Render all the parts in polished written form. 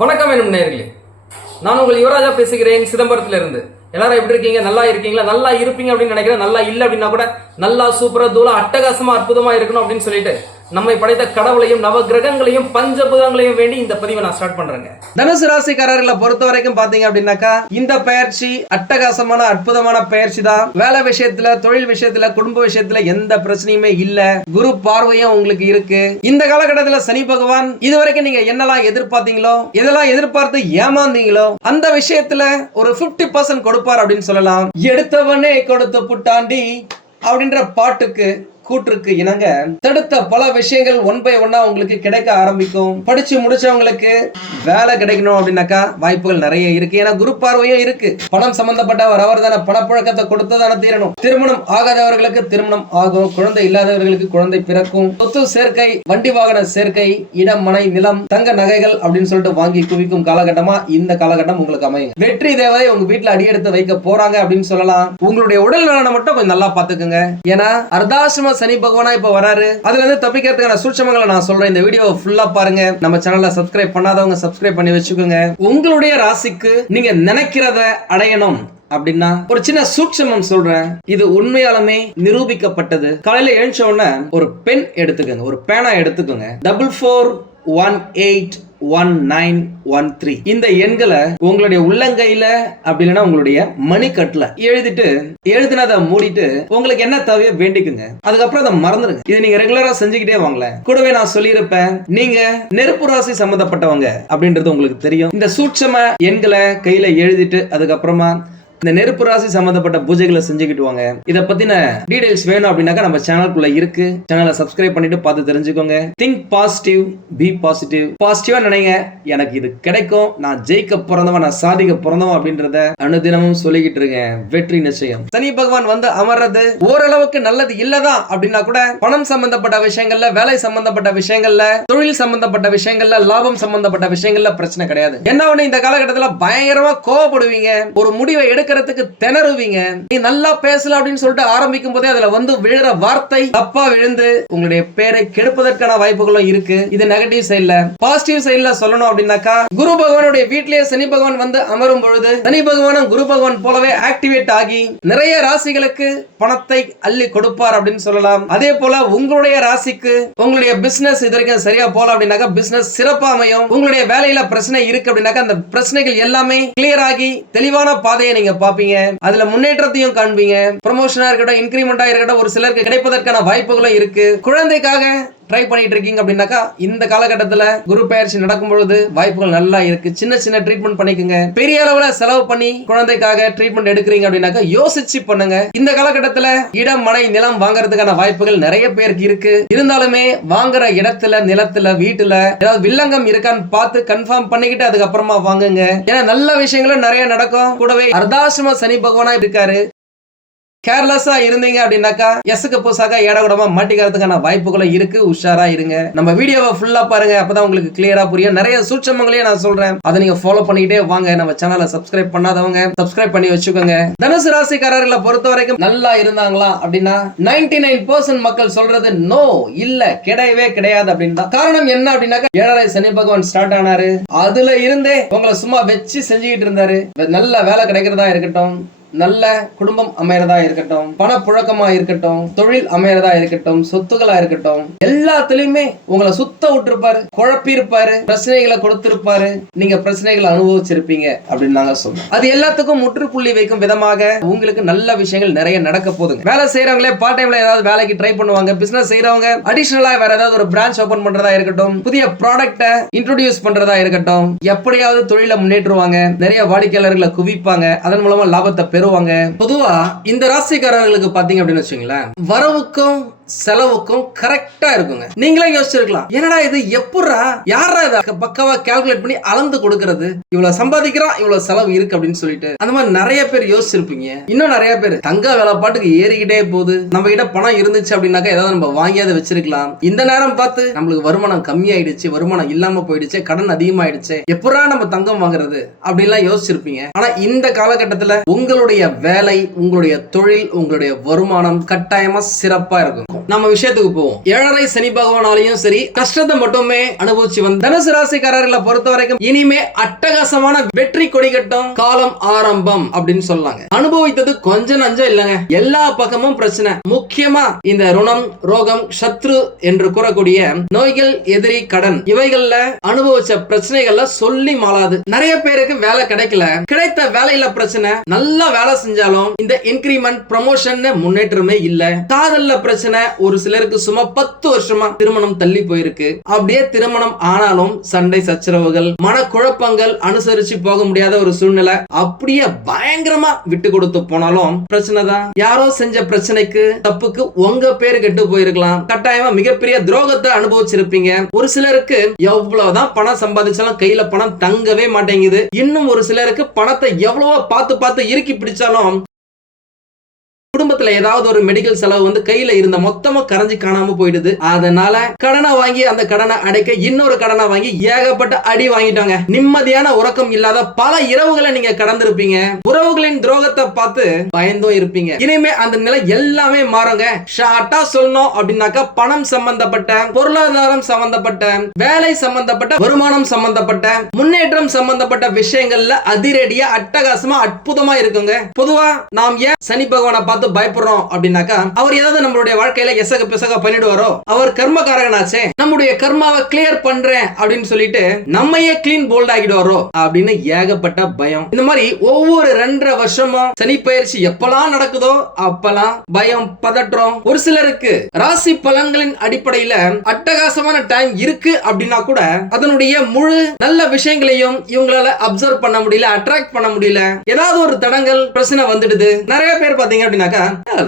வணக்கம் எனும் நேயர்களே, நான் உங்கள் யுவராஜா பேசுகிறேன் சிதம்பரத்திலிருந்து. எல்லாரும் எப்படி இருக்கீங்க? நல்லா இருக்கீங்களா? நல்லா இருப்பீங்க அப்படின்னு நினைக்கிறேன். நல்லா இல்ல அப்படின்னா கூட நல்லா சூப்பரா தூளா அட்டகாசமா அற்புதமா இருக்கணும் அப்படின்னு சொல்லிட்டு நம்மை படைத்த கடவுளையும் நவ கிரகங்களையும் பஞ்சபூதங்களையும் வேண்டி இந்த பதிவை நான் ஸ்டார்ட் பண்றேங்க. தனுசு ராசிக்காரர்களை பொறுத்த வரைக்கும் பாத்தீங்க அப்படின்னாக்கா இந்த பயிற்சி அட்டகாசமான அற்புதமான பயிற்சி தான். வேலை விஷயத்துல, தொழில் விஷயத்துல, குடும்ப விஷயத்துல எந்த பிரச்சனையுமே இல்ல. குரு பார்வையும் உங்களுக்கு இருக்கு. இந்த காலகட்டத்துல சனி பகவான் இதுவரைக்கும் நீங்க என்னெல்லாம் எதிர்பார்த்தீங்களோ, எதெல்லாம் எதிர்பார்த்து ஏமாந்தீங்களோ அந்த விஷயத்துல ஒரு 50% கொடுப்பார் அப்படின்னு சொல்லலாம். எடுத்தவனே கொடுத்து புட்டாண்டி அப்படின்ற பாட்டுக்கு கூற்றுக்கு இணங்க தடுத்த பல விஷயங்கள் ஒன் பை ஒன்னா உங்களுக்கு கிடைக்க ஆரம்பிக்கும். படிச்சு முடிச்சவங்களுக்கு வேலை கிடைக்கணும் அப்படின்னாக்கா வாய்ப்புகள் நிறைய இருக்கு. ஏன்னா குரு பார்வையும் இருக்கு. பணம் சம்பந்தப்பட்டவர் அவர் தானே பணப்புழக்கத்தை கொடுத்ததான தீரணும். திருமணம் ஆகாதவர்களுக்கு திருமணம் ஆகும். குழந்தை இல்லாதவர்களுக்கு குழந்தை பிறக்கும். சொத்து சேர்க்கை, வண்டி வாகன சேர்க்கை, இடம், மனை, நிலம், தங்க நகைகள் அப்படின்னு சொல்லிட்டு வாங்கி குவிக்கும் காலகட்டமா இந்த காலகட்டம் உங்களுக்கு அமையும். வெற்றி தேவதை உங்க வீட்டுல அடியெடுத்து வைக்க போறாங்க அப்படின்னு சொல்லலாம். உங்களுடைய உடல் நலனை மட்டும் கொஞ்சம் நல்லா பாத்துக்குங்க. ஏன்னா அர்த்தாசிரம சனி பகவானா இப்ப வராரு. அதுல இருந்து தப்பிக்கிறதுக்கான சூட்சமங்களை நான் சொல்றேன். இந்த வீடியோ ஃபுல்லா பாருங்க. நம்ம சேனலை சப்ஸ்கிரைப் பண்ணாதவங்க சப்ஸ்கிரைப் பண்ணி வச்சுக்கோங்க. உங்களுடைய ராசிக்கு நீங்க நினைக்கிறத அடையணும் அப்படின்னா ஒரு சின்ன சூட்சமம் சொல்றேன். இது உண்மையாலுமே நிரூபிக்கப்பட்டது. காலையில எழுந்த உடனே ஒரு பென் எடுத்துக்கோங்க, ஒரு பேனா எடுத்துக்கோங்க. 44181913 இந்த எண்களை உங்களுடைய உள்ளங்கையில அப்படி இல்லைன்னா உங்களுடைய மணிக்கட்டுல எழுதிட்டு எழுதினதை மூடிட்டு உங்களுக்கு என்ன தேவையோ வேண்டிக்குங்க. அதுக்கப்புறம் அதை மறந்துடுங்க. இது நீங்க ரெகுலரா செஞ்சுக்கிட்டே வாங்கல. கூடவே நான் சொல்லியிருப்பேன், நீங்க நெருப்பு ராசி சம்பந்தப்பட்டவங்க அப்படின்றது உங்களுக்கு தெரியும். இந்த சூட்சம எண்களை கையில எழுதிட்டு அதுக்கப்புறமா இந்த நெருப்பு ராசி சம்பந்தப்பட்ட பூஜைகளை செஞ்சுக்கிட்டு வாங்க. இத பத்தின டீடைல்ஸ் வேணும் அப்படின்னாக்கா நம்ம சேனலுக்குள்ள இருக்கு. சேனலை சப்ஸ்கிரைப் பண்ணிட்டு பார்த்து தெரிஞ்சுக்கோங்க. Think positive, be positive. பாசிட்டிவா நினைங்க, எனக்கு இது கிடைக்கும், நான் ஜெயிக்க பிறந்தவன், நான் சாதிக்க பிறந்தவன் அப்படின்றத அனுதினமும் சொல்லிக்கிட்டு இருக்கேன். வெற்றி நிச்சயம். சனி பகவான் வந்து அமர்றது ஓரளவுக்கு நல்லது இல்லதான் அப்படின்னா கூட பணம் சம்பந்தப்பட்ட விஷயங்கள்ல, வேலை சம்பந்தப்பட்ட விஷயங்கள்ல, தொழில் சம்பந்தப்பட்ட விஷயங்கள்ல, லாபம் சம்பந்தப்பட்ட விஷயங்கள்ல பிரச்சனை கிடையாது. என்ன ஒண்ணு, இந்த காலகட்டத்துல பயங்கரமா கோவப்படுவீங்க, ஒரு முடிவை எடுக்கிறதுக்கு திணறுவீங்க. நீ நல்லா பேசல அப்படின்னு சொல்லிட்டு ஆரம்பிக்கும் போதே அதுல வந்து விழுற வார்த்தை தப்பா விழுந்து உங்களுடைய பேரை கெடுப்பதற்கான வாய்ப்புகளும் இருக்கு. இது நெகட்டிவ் சைட்ல. பாசிட்டிவ் சைட்ல சொல்லணும் அப்படின்னாக்கா குரு பகவானுடைய வீட்டிலேயே சனி பகவான் வந்து அமரும் பொழுது சனி பகவானும் குரு பகவான் போலவே ஆக்டிவேட் ஆகி நிறைய ராசிகளுக்கு பணத்தை அள்ளி கொடுப்பார் அப்படின்னு சொல்லலாம். அதே போல உங்களுடைய ராசிக்கு உங்களுடைய பிசினஸ் இது வரைக்கும் சரியா போல அப்படின்னாக்கா பிசினஸ் சிறப்பா அமையும். உங்களுடைய வேலையில பிரச்சனை இருக்கு அப்படின்னாக்கா அந்த பிரச்சனைகள் எல்லாமே கிளியர் ஆகி தெளிவான பாதையை நீங்க பாப்பீங்க. அதுல முன்னேற்றத்தையும் காண்பீங்க. ப்ரமோஷனா இருக்கட்டும், இன்கிரிமெண்டா இருக்கட்டும், ஒரு சிலருக்கு கிடைப்பதற்கான வாய்ப்புகளும் இருக்கு. குழந்தைக்காக ட்ரை பண்ணிட்டு இருக்கீங்க அப்படின்னாக்கா இந்த காலகட்டத்துல குரு பயிற்சி நடக்கும் பொழுது வாய்ப்புகள் நல்லா இருக்கு. சின்ன சின்ன ட்ரீட்மெண்ட் பண்ணிக்கோங்க. பெரிய அளவுல செலவு பண்ணி குழந்தைக்காக ட்ரீட்மெண்ட் எடுக்கிறீங்க அப்படின்னாக்கா யோசிச்சு பண்ணுங்க. இந்த காலகட்டத்துல இடம், மனை, நிலம் வாங்குறதுக்கான வாய்ப்புகள் நிறைய பேருக்கு இருக்கு. இருந்தாலுமே வாங்குற இடத்துல, நிலத்துல, வீட்டுல ஏதாவது வில்லங்கம் இருக்கான்னு பார்த்து கன்ஃபார்ம் பண்ணிக்கிட்டு அதுக்கப்புறமா வாங்குங்க. ஏன்னா நல்ல விஷயங்களும் நிறைய நடக்கும். கூடவே அர்த்தாசிரம சனி பகவானா இருக்காரு. கேர்லெஸ்ஸா இருந்தீங்க அப்படின்னாக்கா எஸ்க்கு புதுசாக ஏடகுடமா மாட்டிக்கிறதுக்கான வாய்ப்புகளும் இருக்கு. உஷாரா இருங்க. நம்ம வீடியோவை ஃபுல்லா பாருங்க, அப்பதான் உங்களுக்கு கிளியரா புரியும். நிறைய சூட்சமங்களையும் நான் சொல்றேன், அதை நீங்க ஃபாலோ பண்ணிட்டே வாங்க. நம்ம சேனலை சப்ஸ்கிரைப் பண்ணாதவங்க சப்ஸ்கிரைப் பண்ணி வச்சுக்கோங்க. தனுசு ராசிக்காரர்களை பொறுத்த வரைக்கும் நல்லா இருந்தாங்களா அப்படின்னா 99% மக்கள் சொல்றது நோ, இல்ல, கிடையவே கிடையாது அப்படின்னு தான். காரணம் என்ன அப்படின்னாக்கா 7.5 சனி பகவான் ஸ்டார்ட் ஆனாரு. அதுல இருந்தே உங்களை சும்மா வச்சு செஞ்சுக்கிட்டு இருந்தாரு. நல்ல வேலை கிடைக்கிறதா இருக்கட்டும், நல்ல குடும்பம் அமையறதா இருக்கட்டும், பணப்புழக்கமா இருக்கட்டும், தொழில் அமையறதா இருக்கட்டும், சொத்துக்களா இருக்கட்டும், எல்லாத்துலயுமே உங்களை சுத்த விட்டுருப்பாரு, குழப்பி இருப்பாரு, பிரச்சனைகளை கொடுத்திருப்பாரு. நீங்க பிரச்சனைகளை அனுபவிச்சிருப்பீங்க அப்படின்னு நாங்க சொல்றோம். அது எல்லாத்துக்கும் முற்றுப்புள்ளி வைக்கும் விதமாக உங்களுக்கு நல்ல விஷயங்கள் நிறைய நடக்க போதுங்க. வேலை செய்யறவங்களே பார்ட் டைம்ல ஏதாவது வேலைக்கு ட்ரை பண்ணுவாங்க. பிசினஸ் செய்யறவங்க அடிஷனலா வேற ஏதாவது ஒரு பிரான்ச் ஓபன் பண்றதா இருக்கட்டும், புதிய ப்ராடக்ட்டை இன்ட்ரோடியூஸ் பண்றதா இருக்கட்டும், எப்படியாவது தொழில முன்னேற்றுவாங்க. நிறைய வாடிக்கையாளர்களை குவிப்பாங்க. அதன் மூலமா லாபத்தை பெறுவாங்க. பொதுவா இந்த ராசிக்காரர்களுக்கு பாத்தீங்க அப்படின்னு வச்சுங்களேன், வரவுக்கும் செலவுக்கும் கரெக்டா இருக்குங்க. நீங்களே யோசிச்சிருக்கலாம், என்னடா இது, எப்படா யாரா இத பக்காவா கால்குலேட் பண்ணி அளந்து கொடுக்கிறது, இவ்வளவு சம்பாதிக்கிறான், இவ்வளவு செலவு இருக்கு அப்படின்னு சொல்லிட்டு அந்த மாதிரி நிறைய பேர் யோசிச்சிருப்பீங்க. இன்னும் நிறைய பேர் தங்க வேலை பாட்டுக்கு ஏறிக்கிட்டே போகுது, நம்ம கிட்ட பணம் இருந்துச்சு அப்படின்னாக்கா ஏதாவது நம்ம வாங்கியாவது வச்சிருக்கலாம். இந்த நேரம் பார்த்து நம்மளுக்கு வருமானம் கம்மியாயிடுச்சு, வருமானம் இல்லாம போயிடுச்சு, கடன் அதிகமாயிடுச்சு, எப்படா நம்ம தங்கம் வாங்குறது அப்படின்லாம் யோசிச்சிருப்பீங்க. ஆனா இந்த காலகட்டத்துல உங்களுடைய வேலை, உங்களுடைய தொழில், உங்களுடைய வருமானம் கட்டாயமா சிறப்பா இருக்கும். நம்ம விஷயத்துக்கு போவோம். 7.5 சனி பகவானாலையும் சரி கஷ்டத்தை மட்டுமே அனுபவிச்சு வந்த தனுசு ராசிக்காரர்களை பொறுத்த வரைக்கும் இனிமே அட்டகாசமான வெற்றி கொடி கட்டும் காலம் ஆரம்பம் அப்படின்னு சொல்லாங்க. அனுபவித்தது கொஞ்சம் நஞ்சம் இல்லங்க, எல்லா பக்கமும் பிரச்சனை. முக்கியமா இந்த ருணம், ரோகம், சத்ரு என்று கூறக்கூடிய நோய்கள், எதிரி, கடன் இவைகள்ல அனுபவிச்ச பிரச்சனைகள்ல சொல்லி மாளாது. நிறைய பேருக்கு வேலை கிடைக்கல, கிடைத்த வேலையில பிரச்சனை. நல்லா வேலை செஞ்சாலும் இந்த இன்கிரிமெண்ட், ப்ரமோஷன் முன்னேற்றமே இல்ல. காதல்ல பிரச்சனை. ஒரு சிலருக்கு சும்மா 10 வருஷமா திருமணம் தள்ளி போயிருக்கு. அப்படியே திருமணம் ஆனாலும் சண்டை, சச்சரவுகள், மனக்குழப்பங்கள், அனுசரிச்சு போக முடியாத ஒரு சூழ்நிலை. அப்படியே பயங்கரமா விட்டு கொடுத்து போனாலும் பிரச்சனை தான். யாரோ செஞ்ச பிரச்சனைக்கு, தப்புக்கு உங்க பேரு கெட்டு போயிருக்கலாம். கட்டாயமா மிகப்பெரிய துரோகத்தை அனுபவிச்சிருப்பீங்க. ஒரு சிலருக்கு எவ்வளவுதான் பணம் சம்பாதிச்சாலும் கையில பணம் தங்கவே மாட்டேங்குது. இன்னும் ஒரு சிலருக்கு பணத்தை எவ்வளவோ பார்த்து இறுக்கி பிடிச்சாலும் குடும்பத்துல ஏதாவது ஒரு மெடிக்கல் செலவு கையில இருந்த மொத்தமா கரைஞ்சி காணாம போயிடுது. அதனால கடனை வாங்கி அந்த கடனை அடைக்க இன்னொரு கடனை வாங்கி ஏகப்பட்ட அடி வாங்கிட்டாங்க. நிம்மதியான உறக்கம் இல்லாத பல இரவுகளை நீங்க கடந்திருப்பீங்க. உறவுகளின் துரோகத்தை பார்த்து பயந்தும் இருப்பீங்க. இனிமே அந்த நிலை எல்லாமே மாறுங்க. ஷார்ட்டா சொல்லணும் அப்படின்னாக்கா பணம் சம்பந்தப்பட்ட, பொருளாதாரம் சம்பந்தப்பட்ட, வேலை சம்பந்தப்பட்ட, வருமானம் சம்பந்தப்பட்ட, முன்னேற்றம் சம்பந்தப்பட்ட விஷயங்கள்ல அதிரடியா அட்டகாசமா அற்புதமா இருக்குங்க. பொதுவா நாம் ஏன் சனி பகவானை பார்த்து பயப்படுறோம் அப்படின்னாக்கா, அவர் ஏதாவது நம்மளுடைய வாழ்க்கையில எசக பிசக பண்ணிடுவாரோ, அவர் கர்மகாரகனாச்சே, நம்முடைய கர்மாவை கிளியர் பண்றேன் அப்படின்னு சொல்லிட்டு நம்மையே கிளீன் போல்ட் ஆகிடுவாரோ அப்படின்னு ஏகப்பட்ட பயம். இந்த மாதிரி ஒவ்வொரு 2.5 வருஷமும் சனி பயிற்சி எப்பெல்லாம் நடக்குதோ அப்பெல்லாம் பயம், பதற்றம். ஒரு சிலருக்கு ராசி பலன்களின் அடிப்படையில அட்டகாசமான டைம் இருக்கு அப்படின்னா கூட அதனுடைய முழு நல்ல விஷயங்களையும் இவங்களால அப்சர்வ் பண்ண முடியல, அட்ராக்ட் பண்ண முடியல. ஏதாவது ஒரு தடங்கள், பிரச்சனை வந்துடுது. நிறைய பேர் பாத்தீங்க அப்படின்னா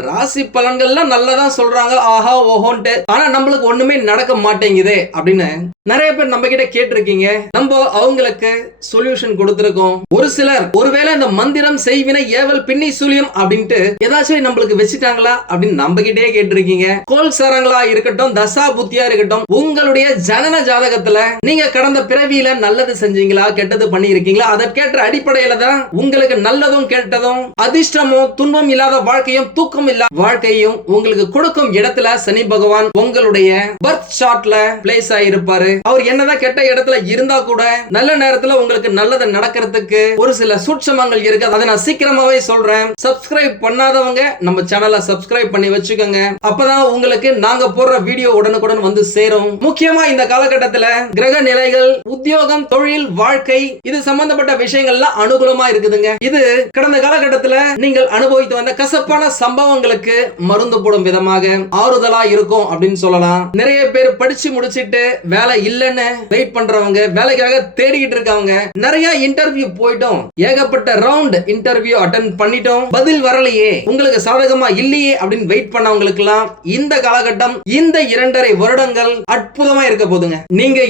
ராசி பலன்கள்லாம் நல்லதான் சொல்றாங்க, ஆஹா ஓஹோன்ட்டு, ஆனா நம்மளுக்கு ஒண்ணுமே நடக்க மாட்டேங்குதே அப்படின்னு நிறைய பேர் நம்ம கிட்ட கேட்டிருக்கீங்க. நம்ம அவங்களுக்கு சொல்யூஷன் கொடுத்திருக்கோம். ஒரு சிலர் ஒருவேளை இந்த மந்திரம், செய்வினை, ஏவல், பின்னி சூலியம் அப்படின்ட்டு ஏதாச்சும் நம்மளுக்கு வச்சுட்டாங்களா அப்படின்னு நம்ம கிட்டே கேட்டிருக்கீங்க. கோல் சாரங்களா இருக்கட்டும், தசா புத்தியா இருக்கட்டும், உங்களுடைய ஜனன ஜாதகத்துல நீங்க கடந்த பிறவியில நல்லது செஞ்சீங்களா, கெட்டது பண்ணி இருக்கீங்களா, அதற்கேற்ற அடிப்படையில தான் உங்களுக்கு நல்லதும் கெட்டதும், அதிர்ஷ்டமும் துன்பம் இல்லாத வாழ்க்கையும், தூக்கம் இல்ல வாழ்க்கையும் உங்களுக்கு கொடுக்கும் இடத்துல சனி பகவான் உங்களுடைய பர்த் சார்ட்ல பிளேஸ் ஆயிருப்பாரு. அவர் என்னதான் கெட்ட இடத்துல இருந்தா கூட நல்ல நேரத்துல உங்களுக்கு நல்லது நடக்கிறதுக்கு ஒரு சில சூட்சமங்கள் இருக்கு. அதை நான் சீக்கிரமாவே சொல்றேன். சப்ஸ்கிரைப் பண்ணாதவங்க நம்ம சேனலை சப்ஸ்கிரைப் பண்ணி வச்சுக்கோங்க. அப்பதான் உங்களுக்கு நாங்க போடுற வீடியோ உடனுக்குடன் வந்து சேரும். முக்கியமா இந்த காலகட்டத்துல கிரக நிலைகள், உத்தியோகம், தொழில், வாழ்க்கை இது சம்பந்தப்பட்ட விஷயங்கள்லாம் அனுகூலமா இருக்குதுங்க. இது கடந்த காலகட்டத்துல நீங்கள் அனுபவித்து வந்த கசப்பான சம்பவங்களுக்கு மருந்து போடும் விதமாக ஆறுதலா இருக்கும் அப்படின்னு சொல்லலாம். நிறைய பேர் படிச்சு முடிச்சிட்டு வேலை இல்லன்னு வெயிட் பண்றவங்க, வேலைக்காக தேடிக்கிட்டு இருக்கவங்க, நிறைய இன்டர்வியூ போயிட்டோம், ஏகப்பட்ட ரவுண்ட் இன்டர்வியூ அட்டெண்ட் பண்ணிட்டோம், பதில் வரலையே, உங்களுக்கு சாதகமா இல்லையே அப்படின்னு வெயிட் பண்ணவங்களுக்கு எல்லாம் இந்த காலகட்டம், இந்த 2.5 வருடங்கள் அற்புதமா இருக்க போதுங்க. நீங்க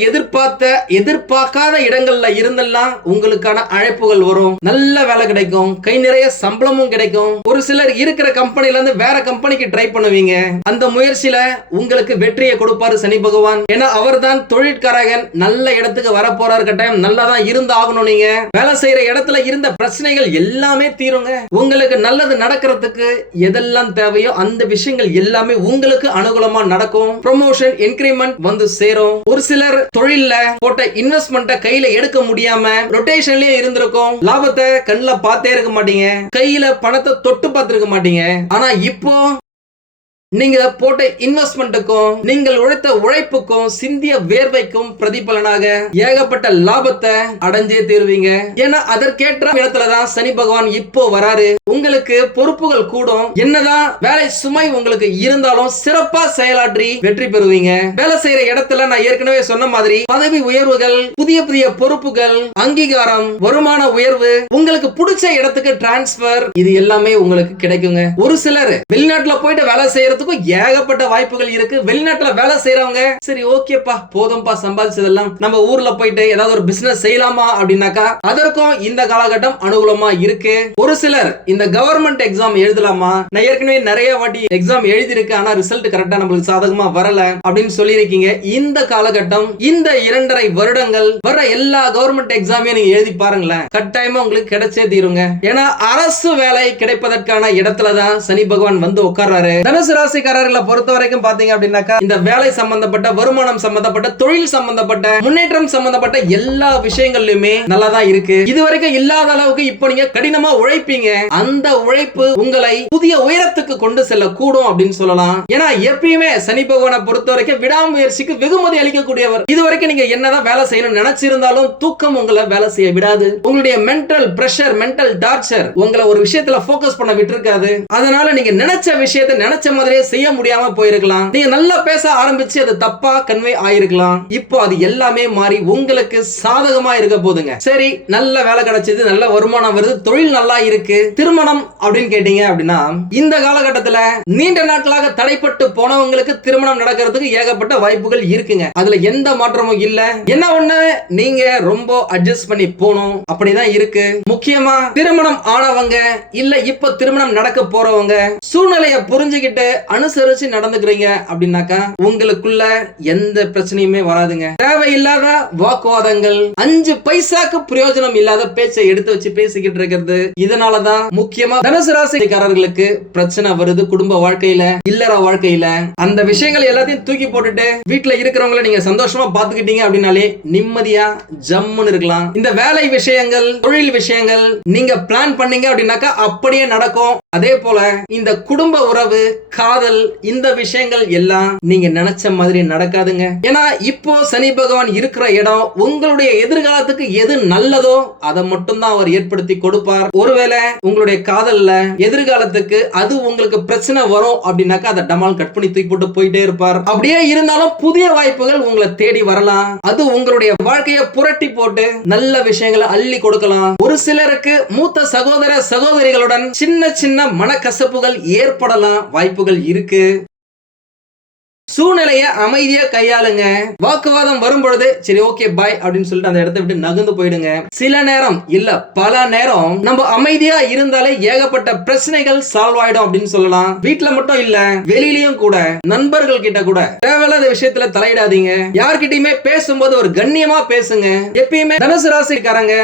எதிர்பார்க்காத இடங்கள்ல இருந்தெல்லாம் உங்களுக்கான அழைப்புகள் வரும், நல்ல வேலை கிடைக்கும், கை நிறைய சம்பளமும் கிடைக்கும். ஒரு சிலர் இருக்கிற கம்பெனில இருந்து வேற கம்பெனிக்கு ட்ரை பண்ணுவீங்க. அந்த முயற்சியில உங்களுக்கு வெற்றியை கொடுப்பாரு சனி பகவான். ஏன்னா அவர் தான் தொழிற்காரகன். நல்ல இடத்துக்கு வர போறாரு. கட்டாயம் நல்லா தான் இருந்து ஆகணும். நீங்க வேலை செய்யற இடத்துல இருந்த பிரச்சனைகள் எல்லாமே தீருங்க. உங்களுக்கு நல்லது நடக்கிறதுக்கு எதெல்லாம் தேவையோ அந்த விஷயங்கள் எல்லாமே உங்களுக்கு அனுகூலமா நடக்கும். ப்ரமோஷன், இன்கிரிமெண்ட் வந்து சேரும். ஒரு சிலர் தொழில்ல போட்ட இன்வெஸ்ட்மெண்ட்டை கையில எடுக்க முடியாம ரொட்டேஷன்லயே இருந்திருக்கும். லாபத்தை கண்ணுல பார்த்தே இருக்க மாட்டீங்க, கையில பணத்தை தொட்டு பார்த்திருக்க மாட்டீங்க. ஆனா இப்போ நீங்க போட்ட இன்வெஸ்ட்மெண்ட்டுக்கும், நீங்கள் உழைத்த உழைப்புக்கும், சிந்திய வேர்வைக்கும் பிரதிபலனாக ஏகப்பட்ட லாபத்தை அடைஞ்சே தீருவீங்க. ஏன்னா அதற்கேற்ற இடத்துலதான் சனி பகவான் இப்போ வராரு. உங்களுக்கு பொறுப்புகள் கூடும். என்னதான் வேலை சுமை உங்களுக்கு இருந்தாலும் சிறப்பா செயலாற்றி வெற்றி பெறுவீங்க. வேலை செய்யற இடத்துல நான் ஏற்கனவே சொன்ன மாதிரி பதவி உயர்வுகள், புதிய புதிய பொறுப்புகள், அங்கீகாரம், வருமான உயர்வு, உங்களுக்கு பிடிச்ச இடத்துக்கு டிரான்ஸ்பர், இது எல்லாமே உங்களுக்கு கிடைக்குங்க. ஒரு சிலர் வெளிநாட்டுல போயிட்டு வேலை செய்யறதுக்கு ஏகப்பட்ட வாய்ப்புகள் இருக்கு. வெளிநாட்டுல வேலை செய்யறவங்க சரி ஓகேப்பா போதும்பா சம்பாதிச்சதெல்லாம் நம்ம ஊர்ல போயிட்டு ஏதாவது ஒரு பிசினஸ் செய்யலாமா அப்படின்னாக்கா அதற்கும் இந்த காலகட்டம் அனுகூலமா இருக்கு. ஒரு சிலர் இந்த கவர்மெண்ட் எக்ஸாம் எழுதலாமா, நான் ஏற்கனவே நிறைய வாட்டி எக்ஸாம் எழுதிருக்கு, ஆனா ரிசல்ட் கரெக்டா நம்மளுக்கு சாதகமா வரல அப்படின்னு சொல்லியிருக்கீங்க. இந்த காலகட்டம், இந்த 2.5 வருடங்கள் வர எல்லா கவர்மெண்ட் எக்ஸாமையும் நீங்க எழுதி பாருங்களேன், கட்டாயமா உங்களுக்கு கிடைச்சே தீருங்க. ஏன்னா அரசு வேலை கிடைப்பதற்கான இடத்துலதான் சனி பகவான் வந்து உட்கார்றாரு. தனுசு ராசிக்காரர்களை பொறுத்த வரைக்கும் பாத்தீங்க அப்படின்னாக்கா இந்த வேலை சம்பந்தப்பட்ட, வருமானம் சம்பந்தப்பட்ட, தொழில் சம்பந்தப்பட்ட, முன்னேற்றம் சம்பந்தப்பட்ட எல்லா விஷயங்கள்லயுமே நல்லா தான் இருக்கு. இதுவரைக்கும் இல்லாத அளவுக்கு இப்போ நீங்க கடினமா உழைப்பீங்க. அந்த உழைப்பு உங்களை புதிய உயரத்துக்கு கொண்டு செல்ல கூடும் அப்படின்னு சொல்லலாம். ஏன்னா எப்பயுமே சனி பகவானை பொறுத்த வரைக்கும் விடாமுயற்சிக்கு வெகுமதி அளிக்கக்கூடியவர். இதுவரைக்கும் நீங்க என்னதான் வேலை செய்யணும் நினைச்சிருந்தாலும் தூக்கம் உங்களை வேலை செய்ய விடாது. உங்களுடைய மென்டல் பிரஷர், மென்டல் டார்ச்சர் உங்களை ஒரு விஷயத்துல போக்கஸ் பண்ண விட்டுருக்காது. அதனால நீங்க நினைச்ச விஷயத்தை நினைச்ச மாதிரியே செய்ய முடியாம போயிருக்கலாம். நீங்க நல்லா பேச ஆரம்பிச்சு அது தப்பா கன்வே ஆயிருக்கலாம். இப்போ அது எல்லாமே மாறி உங்களுக்கு சாதகமா இருக்க போதுங்க. சரி, நல்ல வேலை கிடைச்சது, நல்ல வருமானம் வருது, தொழில் நல்லா இருக்கு, திருமணம் அப்படின்னு கேட்டீங்க அப்படின்னா இந்த காலகட்டத்துல நீண்ட நாட்களாக தடைப்பட்டு போனவங்களுக்கு திருமணம் நடக்கிறதுக்கு ஏகப்பட்ட வாய்ப்புகள் இருக்குங்க. அதுல எந்த மாற்றமும் இல்ல. என்ன ஒண்ணு, நீங்க ரொம்ப அட்ஜஸ்ட் பண்ணி போகணும். அப்படிதான் இருக்கு. முக்கியமா திருமணம் ஆனவங்க இல்ல இப்ப திருமணம் நடக்க போறவங்க சூழ்நிலையை புரிஞ்சுக்கிட்டு அனுசரிச்சு நடந்துக்கிறீங்க அப்படின்னாக்கா உங்களுக்குள்ள எந்த பிரச்சனையுமே வராதுங்க. தேவையில்லாத வாக்குவாதங்கள், 5 பைசாக்கு பிரயோஜனம் இல்லாத பேச்சை எடுத்து வச்சு பேசிக்கிட்டு இருக்கிறது, இதனாலதான் முக்கியமா தனுசு ராசிக்காரர்களுக்கு பிரச்சனை வருது. குடும்ப வாழ்க்கையில, இல்லற வாழ்க்கையில அந்த விஷயங்கள் எல்லாத்தையும் தூக்கி போட்டுட்டு வீட்டுல இருக்கிறவங்களை நீங்க சந்தோஷமா பாத்துக்கிட்டீங்க அப்படின்னாலே நிம்மதியா ஜம்முன்னு இருக்கலாம். இந்த வேலை விஷயங்கள், தொழில் விஷயங்கள் நீங்க பிளான் பண்ணீங்க அப்படின்னாக்கா அப்படியே நடக்கும். அதே போல இந்த குடும்ப உறவு, காதல், இந்த விஷயங்கள் எல்லாம் நீங்க நினைச்ச மாதிரி நடக்காதுங்க. ஏன்னா இப்போ சனி பகவான் இருக்கிற இடம் உங்களுடைய எதிர்காலத்துக்கு எது நல்லதோ அதை மட்டும் தான் அவர் ஏற்படுத்தி கொடுப்பார். ஒருவேளை உங்களுடைய காதல்ல எதிர்காலத்துக்கு அது உங்களுக்கு பிரச்சனை வரும் அப்படின்னாக்கா அதை டமால் கட் பண்ணி தூக்கி போட்டு போயிட்டே இருப்பார். அப்படியே இருந்தாலும் புதிய வாய்ப்புகள் உங்களை தேடி வரலாம். அது உங்களுடைய வாழ்க்கையை புரட்டி போட்டு நல்ல விஷயங்களை அள்ளி கொடுக்கலாம். ஒரு சிலருக்கு மூத்த சகோதர சகோதரிகளுடன் சின்ன சின்ன மனக்கசப்புகள் ஏற்படலாம், வாய்ப்புகள் இருக்கு. சூழ்நிலையை அமைதியா கையாளுங்க. வாக்குவாதம் வரும் பொழுது சரி ஓகே பாய் அப்படின்னு சொல்லிட்டு அந்த இடத்தை விட்டு நகர்ந்து போயிடுங்க. சில நேரம் இல்ல பல நேரம் நம்ம அமைதியா இருந்தாலே ஏகப்பட்ட பிரச்சனைகள் சால்வ் ஆயிடும் அப்படின்னு சொல்லலாம். வீட்டுல மட்டும் இல்ல, வெளியிலயும் கூட, நண்பர்கள் கிட்ட கூட தேவையில்லாத விஷயத்துல தலையிடாதீங்க. யார்கிட்டயுமே பேசும்போது ஒரு கண்ணியமா பேசுங்க. எப்பயுமே தனுசு ராசிக்காரங்க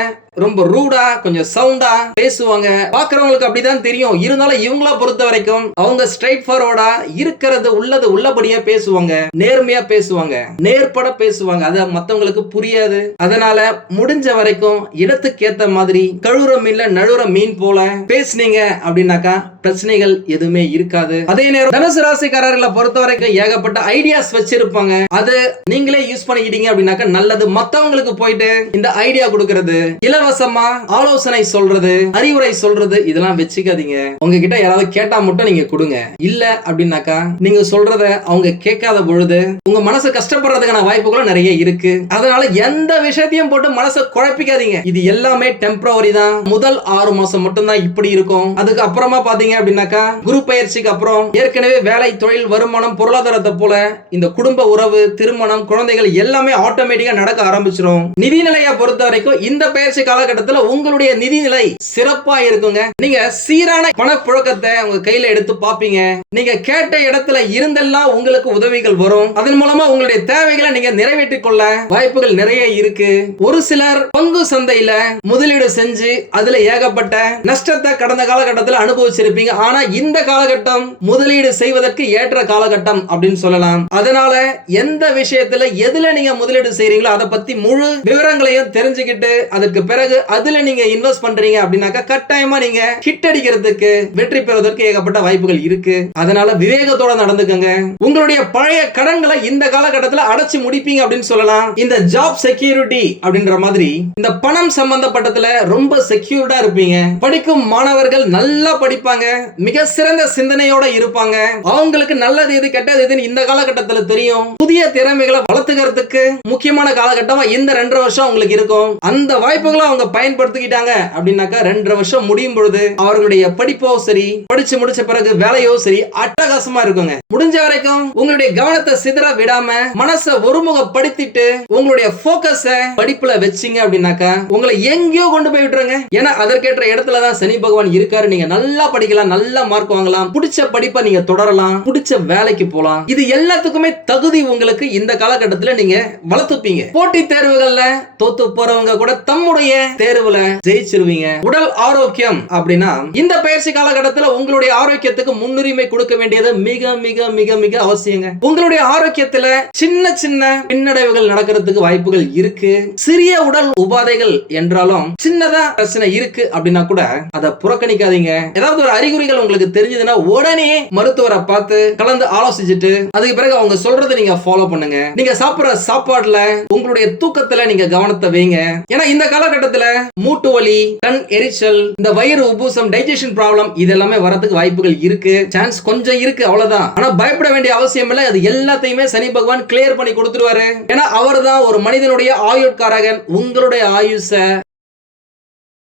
ரொம்ப ரூடா, கொஞ்சம் சவுண்டா பேசுவாங்க. பாக்குறவங்களுக்கு அப்படிதான் தெரியும். இருந்தாலும் இவங்கள பொறுத்த வரைக்கும் அவங்க ஸ்ட்ரைட் ஃபார்வர்டா இருக்கிறது உள்ளது உள்ளபடியா பேசுவாங்க, நேர்மையா பேசுவாங்க, நேர்பட பேசுவாங்க. அது மத்தவங்களுக்கு புரியாது. அதனால முடிஞ்ச வரைக்கும் இடத்துக்கு ஏத்த மாதிரி கழுவுற மீன்ல நழுவுற மீன் போல பேசுனீங்க அப்படின்னாக்கா பிரச்சனைகள் எதுவுமே இருக்காது. அதே நேரம் தனுசு ராசிக்காரர்களை பொறுத்த வரைக்கும் ஏகப்பட்ட ஐடியாஸ் வச்சிருப்பாங்க. அது நீங்களே யூஸ் பண்ணிக்கிட்டீங்க அப்படின்னாக்கா நல்லது. மத்தவங்களுக்கு போயிட்டு இந்த ஐடியா கொடுக்கறது, இலவசமா ஆலோசனை சொல்றது, அறிவுரை சொல்றது, இதெல்லாம் வச்சுக்காதீங்க. உங்ககிட்ட யாராவது கேட்டா மட்டும் நீங்க கொடுங்க. இல்ல அப்படின்னாக்கா நீங்க சொல்றத அவங்க கேட்காத பொழுது உங்க மனசு கஷ்டப்படுறதுக்கான வாய்ப்புகளும் நிறைய இருக்கு. அதனால எந்த விஷயத்தையும் போட்டு மனசை குழப்பிக்காதீங்க. இது எல்லாமே டெம்பரவரி தான். முதல் 6 மாசம் மட்டும் தான் இப்படி இருக்கும். அதுக்கு அப்புறமா பாத்தீங்க அப்படின்னாக்கா குரு பயிற்சிக்கு அப்புறம் ஏற்கனவே வேலை, தொழில், வருமானம், பொருளாதாரத்தை போல இந்த குடும்ப உறவு, திருமணம், குழந்தைகள் எல்லாமே ஆட்டோமேட்டிக்கா நடக்க ஆரம்பிச்சிடும். நிதிநிலையை பொறுத்த வரைக்கும் இந்த பயிற்சி காலகட்டத்தில் உங்களுடைய நிதிநிலை சிறப்பா இருக்குங்க. நீங்க சீரான பணப்புழக்கத்தை உங்க கையில எடுத்து பாப்பீங்க. நீங்க கேட்ட இடத்துல இருந்தெல்லாம் உங்களுக்கு உதவிகள் வரும். அதன் மூலமா உங்களுடைய தேவைகளை நீங்க நிறைவேற்றிக் கொள்ள வாய்ப்புகள் நிறைய இருக்கு. ஒரு சிலர் பங்கு சந்தையில முதலீடு செஞ்சு அதுல ஏகப்பட்ட நஷ்டத்தை கடந்த காலகட்டத்தில் அனுபவிச்சிருப்பீங்க. ஆனா இந்த காலகட்டம் முதலீடு செய்வதற்கு ஏற்ற காலகட்டம் அப்படின்னு சொல்லலாம். அதனால எந்த விஷயத்துல எதுல நீங்க முதலீடு செய்றீங்களோ அதை பத்தி முழு விவரங்களையும் தெரிஞ்சுக்கிட்டு அதற்கு பிறகு அதுல நீங்க இன்வெஸ்ட் பண்றீங்க அப்படின்னாக்கா கட்டாயமா நீங்க ஹிட் அடிக்கிறதுக்கு, வெற்றி பெறுவதற்கு ஏகப்பட்ட வாய்ப்புகள் இருக்கு. அதனால விவேகத்தோட நடந்துக்கங்க. உங்களுடைய பழைய கடன்களை இந்த காலகட்டத்தில் அடைச்சு முடிப்பீங்க அப்படின்னு சொல்லலாம். இந்த ஜாப் செக்யூரிட்டி அப்படின்ற மாதிரி இந்த பணம் சம்பந்தப்பட்டதுல ரொம்ப செக்யூர்டா இருப்பீங்க. படிக்கும் மாணவர்கள் நல்லா படிப்பாங்க, மிக சிறந்த சிந்தனையோட இருப்பாங்க. அவங்களுக்கு நல்லது எது கெட்டது எதுன்னு இந்த காலகட்டத்தில் தெரியும். புதிய திறமைகளை வளர்த்துக்கிறதுக்கு முக்கியமான காலகட்டமா இந்த 2.5 வருஷம் உங்களுக்கு இருக்கும். அந்த வாய்ப்புகளை அவங்க பயன்படுத்திக்கிட்டாங்க அப்படின்னாக்கா 2.5 வருஷம் முடியும் பொழுது அவர்களுடைய படிப்போ சரி, படிச்சு முடிச்ச பிறகு வேலையோ சரி அட்டகாசமா இருக்குங்க. முடிஞ்ச வரைக்கும் உங்களுடைய கவனத்தை சிதற விடாம மனசை ஒருமுகப்படுத்திட்டு உங்களுடைய போக்கஸை படிப்புல வச்சீங்க அப்படின்னாக்கா உங்களை எங்கேயோ கொண்டு போய் விட்டுருங்க. ஏன்னா அதற்கேற்ற இடத்துல தான் சனி பகவான் இருக்காரு. நீங்க நல்லா படிக்கலாம், நல்ல மார்க் வாங்கலாம், பிடிச்ச படிப்பை நீங்க தொடரலாம், பிடிச்ச வேலைக்கு போலாம். இது எல்லாத்துக்குமே தகுதி உங்களுக்கு இந்த காலகட்டத்தில் நீங்க வளர்த்துப்பீங்க. போட்டி தேர்வுகள்ல தோத்து போறவங்க கூட தம்முடைய தேர்வுல ஜெயிச்சிருவீங்க. உடல் ஆரோக்கியம் அப்படின்னா இந்த பயிற்சி காலகட்டத்தில் உங்களுடைய ஆரோக்கியத்துக்கு முன்னுரிமை கொடுக்க வேண்டியது மிக மிக மிக மிக அவசியங்க. உங்களுடைய ஆரோக்கியத்துல சின்ன சின்ன பின்னடைவுகள் நடக்கிறதுக்கு வாய்ப்புகள் இருக்கு. சிறிய உடல் உபாதைகள் என்றாலும் சின்னதா பிரச்சனை இருக்கு அப்படின்னா கூட அதை புறக்கணிக்காதீங்க. ஏதாவது ஒரு அறிகுறிகள் உங்களுக்கு தெரிஞ்சதுன்னா உடனே மருத்துவரை பார்த்து கலந்து ஆலோசிச்சுட்டு அதுக்கு பிறகு அவங்க சொல்றதை நீங்க ஃபாலோ பண்ணுங்க. நீங்க சாப்பிடுற சாப்பாடுல உங்களுடைய தூக்கத்துல நீங்க கவனத்தை வைங்க. ஏன்னா இந்த காலகட்டத்துல மூட்டு வலி, கண் எரிச்சல், இந்த வயிறு உபூசம், டைஜஷன் ப்ராப்ளம் இதெல்லாமே வரதுக்கு வாய்ப்புகள் இருக்கு. சான்ஸ் கொஞ்சம் இருக்கு, அவ்வளவுதான். ஆனா பயப்பட வேண்டிய அவசியம் இல்லை. அது எல்லாத்தையுமே சனி பகவான் கிளியர் பண்ணி கொடுத்துருவாரு. ஏன்னா அவர்தான் ஒரு மனிதனுடைய ஆயுட்காரகன். உங்களுடைய ஆயுச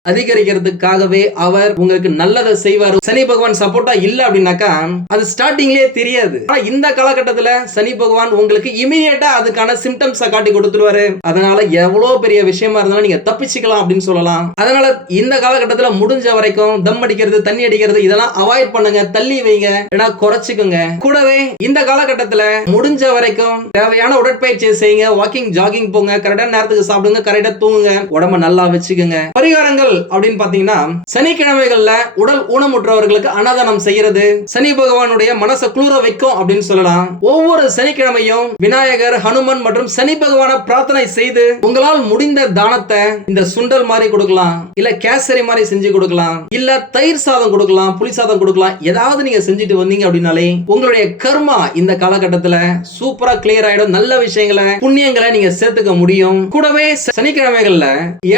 அதிகரிக்கிறதுக்காகவே அவர் உங்களுக்கு நல்லதை செய்வார். சனி பகவான் சப்போர்ட்டா இல்ல அப்படின்னாக்கா அது ஸ்டார்டிங்லயே தெரியாது. ஆனா இந்த காலகட்டத்துல சனி பகவான் உங்களுக்கு இமிடியேட்டா அதுக்கான சிம்டம்ஸை காட்டி கொடுத்துருவாரு. அதனால எவ்வளவு பெரிய விஷயமா இருந்தாலும் நீங்க தப்பிச்சுக்கலாம் அப்படின்னு சொல்லலாம். அதனால இந்த காலகட்டத்துல முடிஞ்ச வரைக்கும் தம் அடிக்கிறது, தண்ணி அடிக்கிறது இதெல்லாம் அவாய்ட் பண்ணுங்க, தள்ளி வைங்க, ஏன்னா குறைச்சிக்கோங்க. கூடவே இந்த காலகட்டத்துல முடிஞ்ச வரைக்கும் தேவையான உடற்பயிற்சியை செய்யுங்க. வாக்கிங், ஜாகிங் போங்க, கரெக்டான நேரத்துக்கு சாப்பிடுங்க, கரெக்டா தூங்குங்க, உடம்ப நல்லா வச்சுக்கோங்க. பரிகாரங்கள் அப்படின்னு பாத்தீங்கன்னா சனிக்கிழமைகள்ல உடல் ஊனமுற்றவர்களுக்கு அன்னதானம் செய்யறது சனி பகவானுடைய மனசை குளிர வைக்கும் அப்படின்னு சொல்லலாம். ஒவ்வொரு சனிக்கிழமையும் விநாயகர், ஹனுமன் மற்றும் சனி பகவான பிரார்த்தனை செய்து உங்களால் முடிந்த தானத்தை இந்த சுண்டல் மாதிரி கொடுக்கலாம், இல்ல கேசரி மாதிரி செஞ்சு கொடுக்கலாம், இல்ல தயிர் சாதம் கொடுக்கலாம், புளி சாதம் கொடுக்கலாம். ஏதாவது நீங்க செஞ்சுட்டு வந்தீங்க அப்படின்னாலே உங்களுடைய கர்மா இந்த காலகட்டத்துல சூப்பரா கிளியர் ஆயிடும். நல்ல விஷயங்களை, புண்ணியங்களை நீங்க சேர்த்துக்க முடியும். கூடவே சனிக்கிழமைகள்ல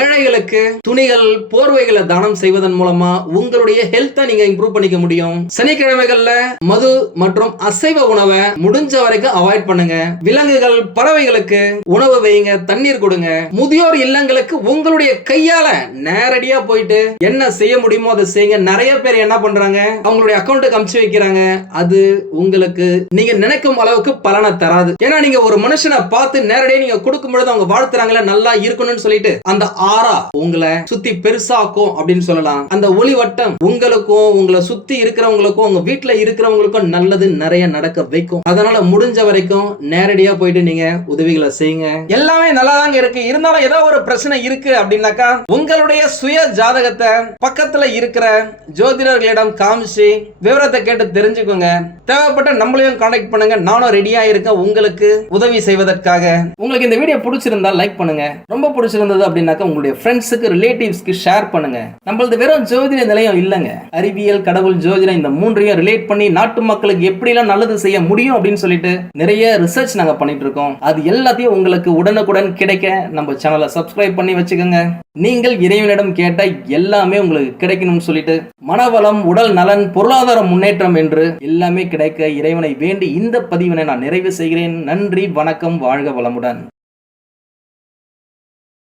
ஏழைகளுக்கு துணிகள், போர்வைகளை தானம் செய்வதன் மூலமா உங்களுடைய ஹெல்த்தை நீங்க இம்ப்ரூவ் பண்ணிக்க முடியும். சனிக்கிழமைகள்ல மது மற்றும் அசைவ உணவை முடிஞ்ச வரைக்கும் அவாய்ட் பண்ணுங்க. விலங்குகள், பறவைகளுக்கு உணவு வைங்க, தண்ணீர் கொடுங்க. முதியோர் இல்லங்களுக்கு உங்களுடைய கையால நேரடியா போயிட்டு என்ன செய்ய முடியுமோ அதை செய்யுங்க. நிறைய பேர் என்ன பண்றாங்க, அவங்களுடைய அக்கௌண்ட்டுக்கு அனுப்பிச்சு வைக்கிறாங்க. அது உங்களுக்கு நீங்க நினைக்கும் அளவுக்கு பலனை தராது. ஏன்னா நீங்க ஒரு மனுஷனை பார்த்து நேரடியா நீங்க கொடுக்கும் பொழுது அவங்க வாழ்த்துறாங்களே நல்லா இருக்கணும்னு சொல்லிட்டு அந்த ஆரா உங்களை சுத்தி பெருசாக்கும் அப்படின்னு சொல்லலாம். அந்த ஒளி வட்டம் உங்களுக்கும் உங்களை சுத்தி இருக்கிறவங்களுக்கும் உங்க வீட்டுல இருக்கிறவங்களுக்கும் நல்லது நிறைய நடக்க வைக்கும். அதனால முடிஞ்ச வரைக்கும் நேரடியா போயிட்டு நீங்க உதவிகளை செய்யுங்க. எல்லாமே நல்லா தாங்க இருக்கு. இருந்தாலும் ஏதோ ஒரு பிரச்சனை இருக்கு அப்படின்னாக்கா உங்களுடைய சுய ஜாதகத்தை பக்கத்துல இருக்கிற ஜோதிடர்களிடம் காமிச்சு விவரத்தை கேட்டு தெரிஞ்சுக்கோங்க. தேவைப்பட்ட நம்மளையும் கான்டாக்ட் பண்ணுங்க. நானும் ரெடியா இருக்கேன் உங்களுக்கு உதவி செய்வதற்காக. உங்களுக்கு இந்த வீடியோ பிடிச்சிருந்தா லைக் பண்ணுங்க. ரொம்ப பிடிச்சிருந்தது அப்படின்னாக்கா உங்களுடைய ஃப்ரெண்ட்ஸுக்கு, ரிலேட்டிவ்ஸ்க்கு ஷேர் பண்ணுங்க. நம்மளது வெறும் ஜோதிட நிலையம் இல்லங்க, அறிவியல், கடவுள், ஜோதிடம் இந்த மூன்றையும் ரிலேட் பண்ணி நாட்டு மக்களுக்கு எப்படி எல்லாம் நல்லது செய்ய முடியும் அப்படின்னு சொல்லிட்டு நிறைய ரிசர்ச் நாங்க பண்ணிட்டு இருக்கோம். அது எல்லாத்தையும் உங்களுக்கு உடனுக்குடன் கிடைக்க நம்ம சேனலை சப்ஸ்கிரைப் பண்ணி வச்சுக்கோங்க. நீங்கள் இறைவனிடம் கேட்ட எல்லாமே உங்களுக்கு கிடைக்கணும்னு சொல்லிட்டு மனவளம், உடல் நலன், பொருளாதார முன்னேற்றம் என்று எல்லாமே கிடைக்க இறைவனை வேண்டி இந்த பதிவினை நான் நிறைவு செய்கிறேன். நன்றி, வணக்கம், வாழ்க வளமுடன்.